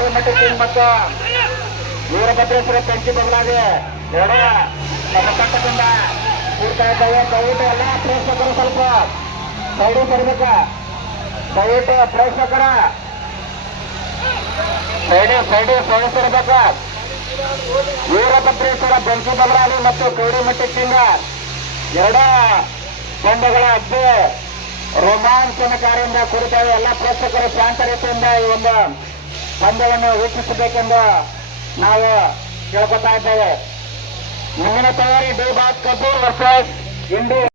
ಕಡಿಮಟ್ಟಿ ಸಿಂಗ್ ಮತ್ತು ವೀರಭದ್ರೇಶ್ವರ ಪಂಚಿ ಬದಲಾಗಿ ಎರಡು ನಮ್ಮ ಕಟ್ಟದಿಂದ ಕೂಡ್ತಾ ಇದ್ದಾವೆ. ದಯವಿಟ್ಟು ಎಲ್ಲ ಪ್ರೇಕ್ಷಕರು ಸ್ವಲ್ಪ ಸೈಡಿ ತರಬೇಕ. ದಯವಿಟ್ಟು ಪ್ರೇಕ್ಷಕರ ಸೈಡಿ ತರಬೇಕ. ವೀರಭದ್ರೇಶ್ವರ ಬೆಂಕಿ ಬದಲಾಗಿ ಮತ್ತು ಕೌಡಿಮಟ್ಟಿ ಸಿಂಗ್ ಎರಡ ತಂಡಗಳ ಅತಿ ರೋಮಾಂಚನಕಾರಿಯಿಂದ ಕೂಡುತ್ತವೆ. ಎಲ್ಲ ಪ್ರೇಕ್ಷಕರು ಶಾಂತ ರೀತಿಯಿಂದ ಈ ಒಂದು ಪಂದ್ಯವನ್ನು ವೀಕ್ಷಿಸಬೇಕೆಂದು ನಾವು ಕೇಳ್ಕೊತಾ ಇದ್ದೇವೆ. ಮುಂದಿನ ತಯಾರಿ ಡಿ ಬಾಸ್ ಕಪೂರ್ ವರ್ಸಸ್ ಇಂಡಿ